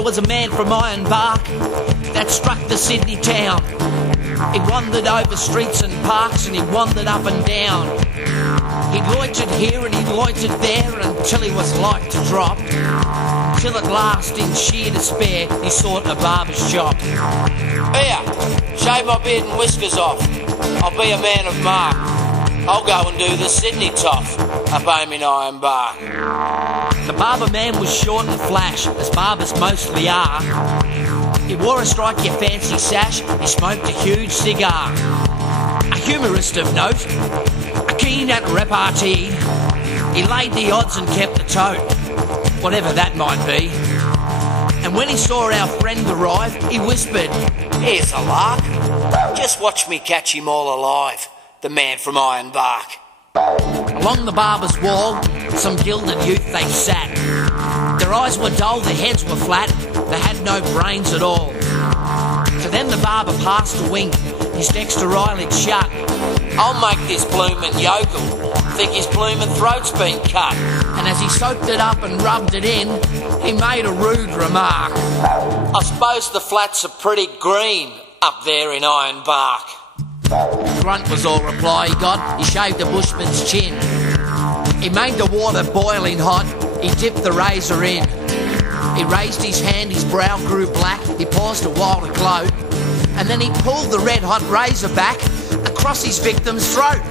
There was a man from Ironbark that struck the Sydney town. He wandered over streets and parks and he wandered up and down. He loitered here and he loitered there until he was like to drop. Till at last, in sheer despair, he sought a barber's shop. Here, shave my beard and whiskers off. I'll be a man of mark. I'll go and do the Sydney toff up home in Ironbark. The barber man was short and flash, as barbers mostly are. He wore a strike-your-fancy sash, he smoked a huge cigar. A humorist of note, a keen at repartee. He laid the odds and kept the tote, whatever that might be. And when he saw our friend arrive, he whispered, "Here's a lark. Just watch me catch him all alive, the man from Ironbark." Along the barber's wall, some gilded youth they sat. Their eyes were dull, their heads were flat, they had no brains at all. To them the barber passed a wink, his dexter eyelid shut. "I'll make this bloomin' yokel think his bloomin' throat's been cut." And as he soaked it up and rubbed it in, he made a rude remark. "I suppose the flats are pretty green up there in Ironbark." Grunt was all reply he got. He shaved a bushman's chin. He made the water boiling hot. He dipped the razor in. He raised his hand, his brow grew black. He paused a while to gloat, and then he pulled the red-hot razor back across his victim's throat.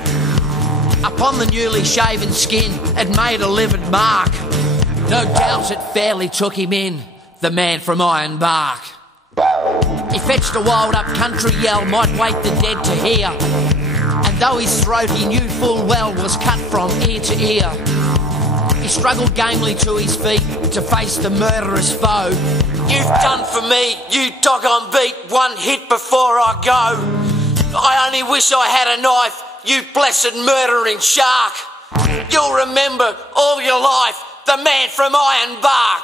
Upon the newly shaven skin it made a livid mark. No doubt it fairly took him in, the man from Ironbark. He fetched a wild up-country yell, might wake the dead to hear. And though his throat he knew full well was cut from ear to ear, he struggled gamely to his feet to face the murderous foe. "You've done for me, you doggone beat, one hit before I go. I only wish I had a knife, you blessed murdering shark. You'll remember all your life, the man from Ironbark."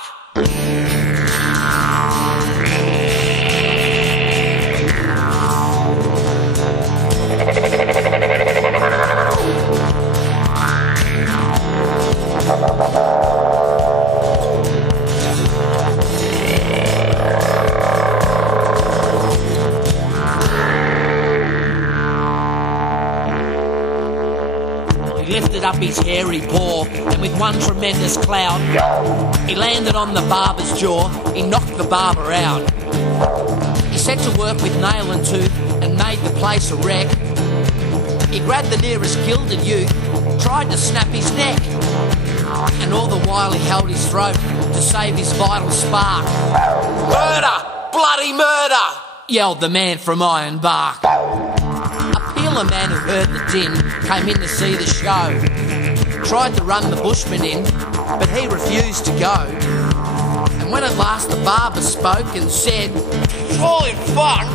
He lifted up his hairy paw, and with one tremendous clout, he landed on the barber's jaw. He knocked the barber out. He set to work with nail and tooth and made the place a wreck. He grabbed the nearest gilded youth, tried to snap his neck, and all the while he held his throat to save his vital spark. "Murder! Bloody murder!" yelled the man from Ironbark. A peeler man who heard the din came in to see the show. Tried to run the bushman in, but he refused to go. And when at last the barber spoke and said, "It's all in fun,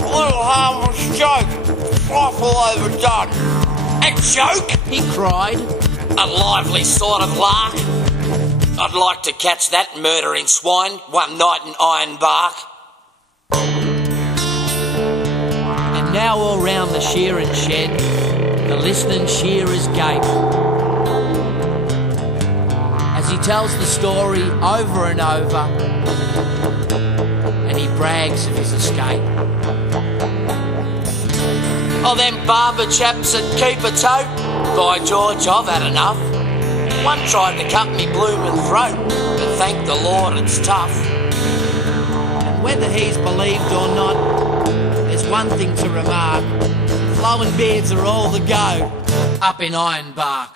a little harmless joke, trifle overdone." "A joke?" he cried. "A lively sort of lark. I'd like to catch that murdering swine one night in Ironbark." And now all round the shearing shed, the listening shearers gape, as he tells the story over and over, and he brags of his escape. "Oh, them barber chaps that keep a tote, by George, I've had enough. One tried to cut me bloomin' throat, but thank the Lord it's tough." And whether he's believed or not, there's one thing to remark: flowing beards are all the go up in Ironbark.